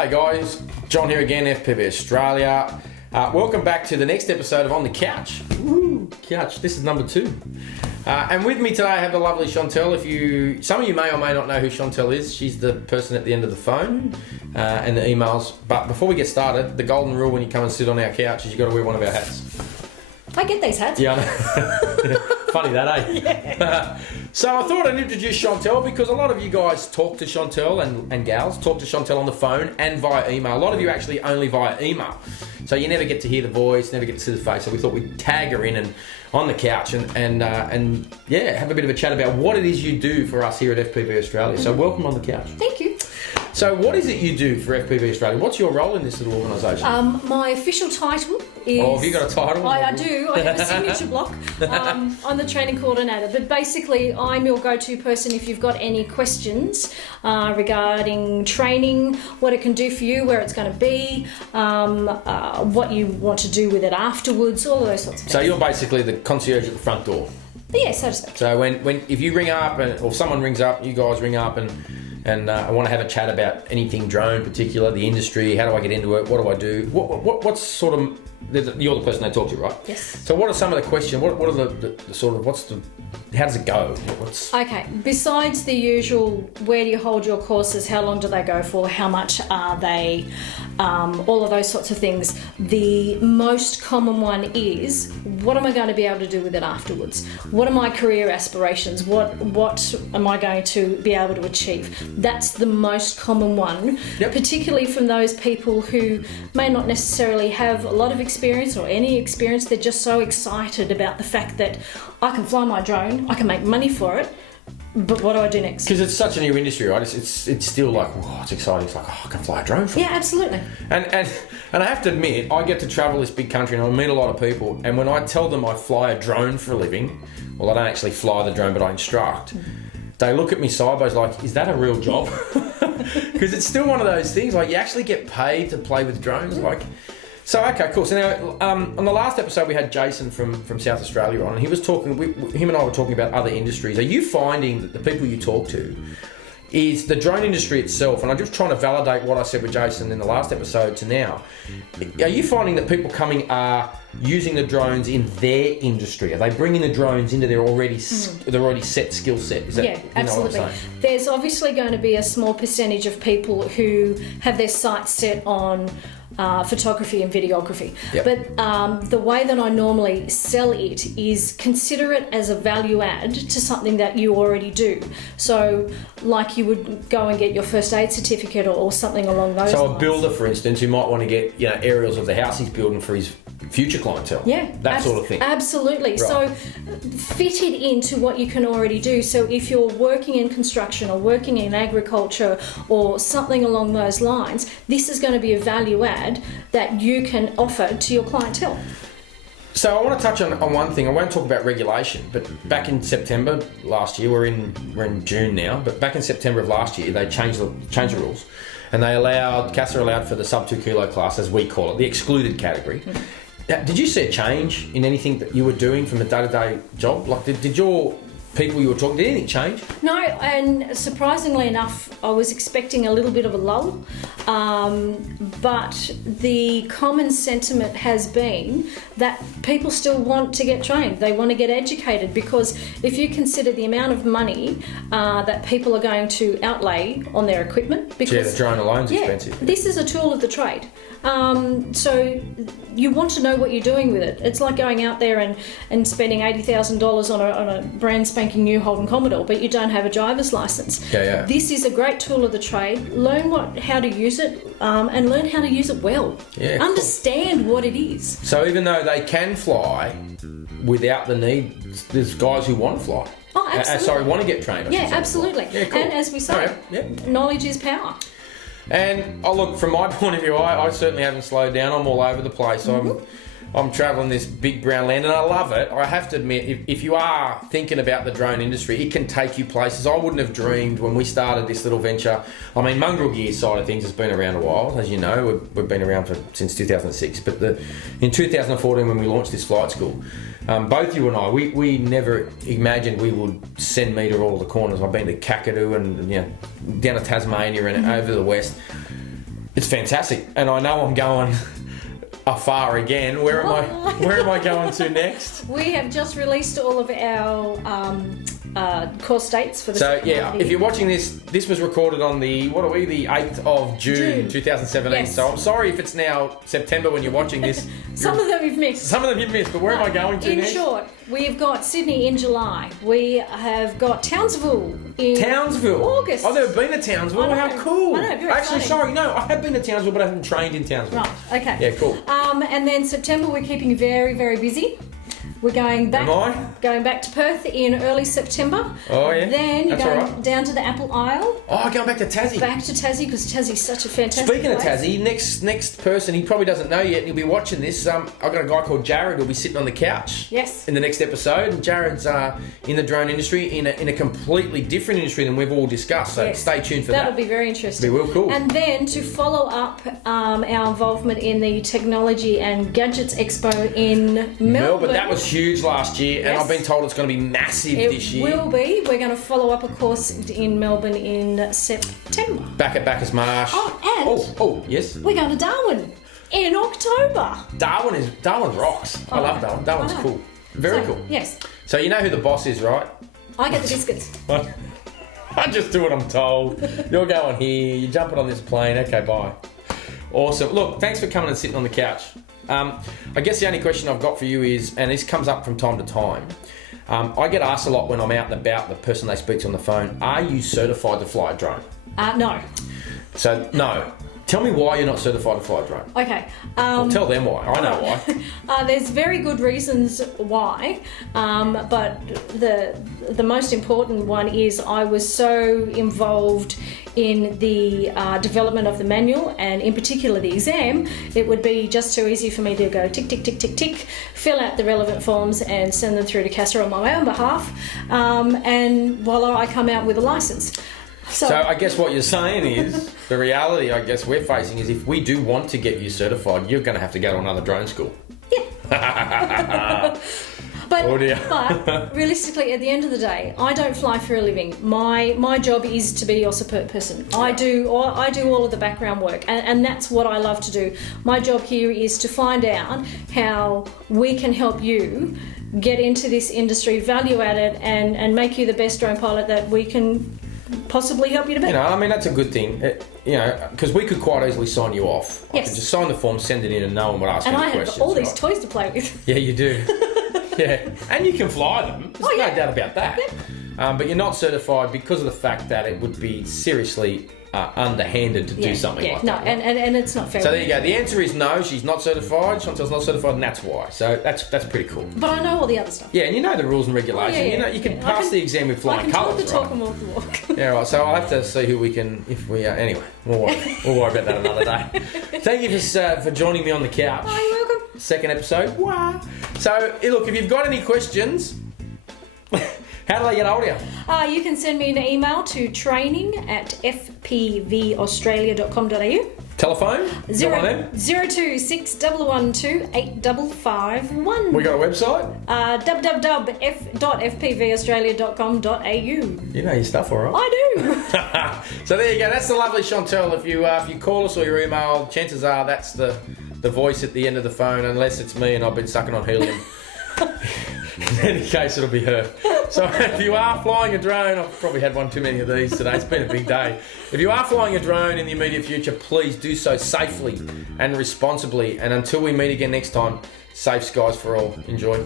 G'day guys, John here again, FPV Australia. Welcome back to the next episode of On the Couch. Woo, couch, this is number 2. And with me today I have the lovely Chantal. Some of you may or may not know who Chantal is. She's the person at the end of the phone and the emails. But before we get started, the golden rule when you come and sit on our couch is you've got to wear one of our hats. I get these hats. Yeah, I know. Funny that, eh? Yeah. So I thought I'd introduce Chantal because a lot of you guys talk to Chantal and gals talk to Chantal on the phone and via email. A lot of you actually only via email. So you never get to hear the voice, never get to see the face. So we thought we'd tag her in and on the couch and have a bit of a chat about what it is you do for us here at FPV Australia. So welcome on the couch. Thank you. So what is it you do for FPV Australia? What's your role in this little organisation? My official title is... Oh, have you got a title? I do. I have a signature block. I'm the training coordinator. But basically, I'm your go-to person if you've got any questions regarding training, what it can do for you, where it's going to be, what you want to do with it afterwards, all of those sorts of things. So you're basically the concierge at the front door? Yeah, so to speak. So if you ring up or someone rings up, you guys ring up and I want to have a chat about anything drone particular, the industry, how do I get into it, what do I do, what's sort of, you're the person they talk to, right? Yes. So what are some of the questions, what are the sort of, how does it go? Okay, besides the usual, where do you hold your courses, how long do they go for, how much are they, all of those sorts of things, the most common one is, what am I going to be able to do with it afterwards? What are my career aspirations? What am I going to be able to achieve? That's the most common one, yep. Particularly from those people who may not necessarily have a lot of experience or any experience. They're just so excited about the fact that I can fly my drone, I can make money for it, but what do I do next? Because it's such a new industry, right? It's still like, oh, it's exciting. It's like, oh, I can fly a drone for it. Yeah, absolutely. And I have to admit, I get to travel this big country and I meet a lot of people, and when I tell them I fly a drone for a living, well, I don't actually fly the drone, but I instruct. They look at me sideways like, is that a real job? Because it's still one of those things, like you actually get paid to play with drones. So, okay, cool. So now, on the last episode, we had Jason from South Australia on, and he was talking, him and I were talking about other industries. Are you finding that the people you talk to is the drone industry itself, and I'm just trying to validate what I said with Jason in the last episode to now, are you finding that people coming are using the drones in their industry? Are they bringing the drones into their already set skill set? Is that, yeah, absolutely. There's obviously going to be a small percentage of people who have their sights set on photography and videography. Yep. But the way that I normally sell it is consider it as a value add to something that you already do. So like you would go and get your first aid certificate or something along those lines. So a builder, for instance, who might want to get aerials of the house he's building for his future clientele. Yeah. That sort of thing. Absolutely. Right. So fit it into what you can already do. So if you're working in construction or working in agriculture or something along those lines, this is going to be a value add that you can offer to your clientele. So I want to touch on one thing. I won't talk about regulation, but back in September last year, we're in June now, but back in September of last year, they changed the rules, and they CASA allowed for the sub 2 kilo class, as we call it, the excluded category. Now, did you see a change in anything that you were doing from the day-to-day job? Like, did your people you were talking, did anything change? No, and surprisingly enough, I was expecting a little bit of a lull, but the common sentiment has been that people still want to get trained. They want to get educated, because if you consider the amount of money that people are going to outlay on their equipment, because the drone alone's expensive. This is a tool of the trade. So you want to know what you're doing with it. It's like going out there and spending $80,000 on a brand spanking new Holden Commodore, but you don't have a driver's license. Yeah. This is a great tool of the trade. Learn how to use it, and learn how to use it well. Yeah, understand what it is. So even though they can fly without the need, there's guys who want to fly. Oh, absolutely. Want to get trained. Yeah, absolutely. Yeah, cool. And as we say, knowledge is power. And look, from my point of view, I certainly haven't slowed down. I'm all over the place. I'm travelling this big brown land, and I love it. I have to admit, if you are thinking about the drone industry, it can take you places I wouldn't have dreamed when we started this little venture. I mean, mongrel gear side of things has been around a while, as you know. We've been around since 2006. But in 2014, when we launched this flight school, both you and I, we never imagined we would send me to all the corners. I've been to Kakadu and down to Tasmania and over the west. It's fantastic, and I know I'm going afar again. Where am I going to next? We have just released all of our course dates for the So yeah, if you're watching this was recorded on the 8th of June 2017. Yes. So I'm sorry if it's now September when you're watching this. Some of them you've missed. But where am I going to in next? In short, we've got Sydney in July. We have got Townsville in August. I've never been to Townsville. I know. How cool. I know, very Actually, exciting. sorry, no, I have been to Townsville, but I haven't trained in Townsville. Right, okay. Yeah, cool. And then September we're keeping very, very busy. We're going back. Am I? Going back to Perth in early September. Oh yeah. Then you're That's going all right. down to the Apple Isle. Oh, going back to Tassie. Back to Tassie because Tassie's such a fantastic Speaking of place. Tassie, next person, he probably doesn't know yet, and he'll be watching this. I've got a guy called Jared who'll be sitting on the couch. Yes. In the next episode, and Jared's in the drone industry, in a completely different industry than we've all discussed. So Yes. stay tuned for That'll that. be very interesting. Be real cool. And then to follow up our involvement in the Technology and Gadgets Expo in Melbourne. That was huge last year, and Yes. I've been told it's going to be massive It this year. will be. We're going to follow up a course in Melbourne in September. Back at Bacchus Marsh. Oh, and oh, yes. we're going to Darwin in October. Darwin rocks. I love Darwin. Darwin's I know. cool. Very cool. Yes. So you know who the boss is, right? I get the biscuits. I just do what I'm told. You're going here, you're jumping on this plane, okay, bye. Awesome. Look, thanks for coming and sitting on the couch. I guess the only question I've got for you is, and this comes up from time to time, I get asked a lot when I'm out and about, the person they speak to on the phone, are you certified to fly a drone? No. So, no. Tell me why you're not certified to fly a drone. Okay. Well, tell them why. I know why. There's very good reasons why, but the most important one is I was so involved in the development of the manual and in particular the exam, it would be just too easy for me to go tick, tick, tick, tick, tick, fill out the relevant forms and send them through to CASA on my own behalf, and voila, I come out with a license. So I guess what you're saying is, the reality I guess we're facing is if we do want to get you certified, you're going to have to go to another drone school. Yeah. But realistically, at the end of the day, I don't fly for a living. My job is to be your support person. I do all of the background work, and that's what I love to do. My job here is to find out how we can help you get into this industry, value add it, and make you the best drone pilot that we can possibly help you to be. You know, I mean, that's a good thing. Because we could quite easily sign you off. Yes. I could just sign the form, send it in, and no one would ask And any I questions. have all these right? toys to play with. Yeah, you do. Yeah, and you can fly them. There's no doubt about that. Yep. But you're not certified because of the fact that it would be seriously underhanded to do something like that. No, and it's not fair. So there you go. The answer is no. She's not certified. Chantal's not certified, and that's why. So that's pretty cool. But I know all the other stuff. Yeah, and you know the rules and regulations. Yeah, yeah, You know you can yeah. pass the exam with flying colours, I can talk right? and walk the walk. Yeah, right. So I'll have to see who we can, if we anyway. We'll worry about that another day. Thank you for joining me on the couch. Oh, you're welcome. Second episode. Wow. So look, if you've got any questions, how do they get hold of you? You can send me an email to training@fpvaustralia.com.au. Telephone? Got one of them? 026 112 8551. We got a website? www.fpvaustralia.com.au. You know your stuff, all right. I do. So there you go. That's the lovely Chantal. If you call us or your email, chances are that's the voice at the end of the phone, unless it's me and I've been sucking on helium. In any case, it'll be her. So if you are flying a drone, I've probably had one too many of these today. It's been a big day. If you are flying a drone in the immediate future, please do so safely and responsibly. And until we meet again next time, safe skies for all. Enjoy.